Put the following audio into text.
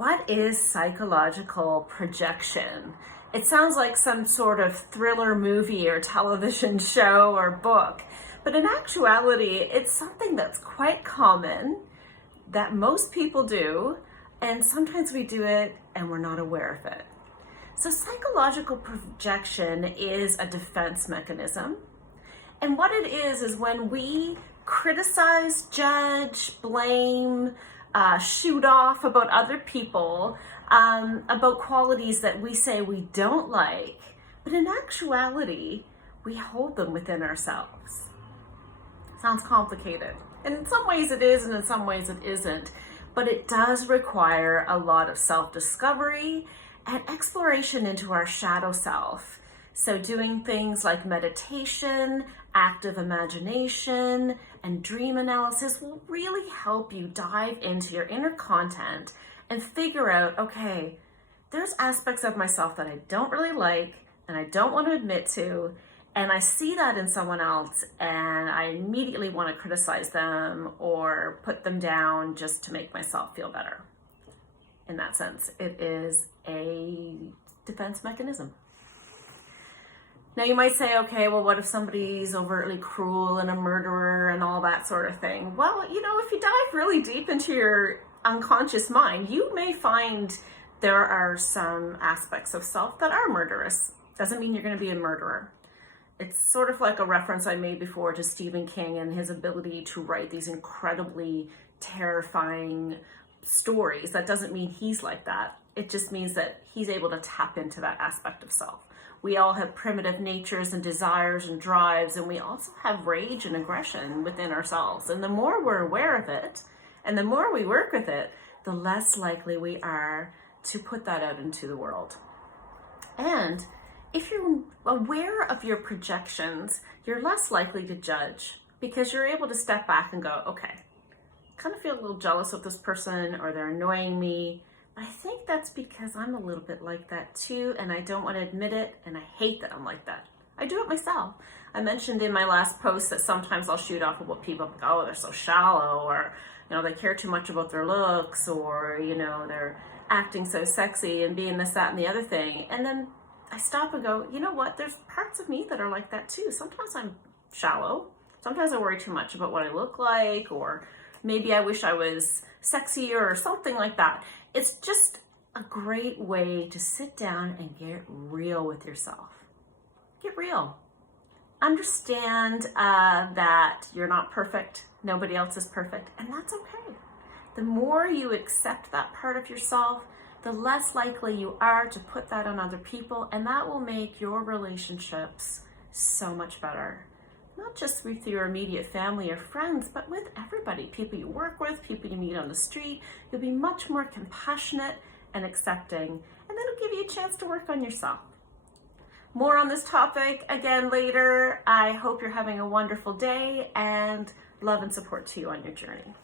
What is psychological projection? It sounds like some sort of thriller movie or television show or book, but in actuality, it's something that's quite common that most people do, and sometimes we do it and we're not aware of it. So psychological projection is a defense mechanism. And what it is when we criticize, judge, blame, shoot off about other people, about qualities that we say we don't like, but in actuality, we hold them within ourselves. Sounds complicated. And in some ways it is, and in some ways it isn't. But it does require a lot of self-discovery and exploration into our shadow self. So doing things like meditation, active imagination, and dream analysis will really help you dive into your inner content and figure out, okay, there's aspects of myself that I don't really like and I don't want to admit to, and I see that in someone else and I immediately want to criticize them or put them down just to make myself feel better. In that sense, it is a defense mechanism. Now you might say, okay, well, what if somebody's overtly cruel and a murderer and all that sort of thing? Well, if you dive really deep into your unconscious mind, you may find there are some aspects of self that are murderous. Doesn't mean you're going to be a murderer. It's sort of like a reference I made before to Stephen King and his ability to write these incredibly terrifying stories. That doesn't mean he's like that. It just means that he's able to tap into that aspect of self. We all have primitive natures and desires and drives, and we also have rage and aggression within ourselves. And the more we're aware of it, and the more we work with it, the less likely we are to put that out into the world. And if you're aware of your projections, you're less likely to judge because you're able to step back and go, okay, I kind of feel a little jealous of this person, or they're annoying me. I think that's because I'm a little bit like that too, and I don't want to admit it, and I hate that I'm like that. I do it myself. I mentioned in my last post that sometimes I'll shoot off about people, like, oh, they're so shallow, or they care too much about their looks, or they're acting so sexy and being this, that, and the other thing. And then I stop and go, you know what? There's parts of me that are like that too. Sometimes I'm shallow. Sometimes I worry too much about what I look like, or maybe I wish I was sexier or something like that. It's just a great way to sit down and get real with yourself. Get real. Understand that you're not perfect. Nobody else is perfect, and that's okay. The more you accept that part of yourself, the less likely you are to put that on other people, and that will make your relationships so much better. Not just with your immediate family or friends, but with everybody, people you work with, people you meet on the street. You'll be much more compassionate and accepting, and that'll give you a chance to work on yourself. More on this topic again later. I hope you're having a wonderful day, and love and support to you on your journey.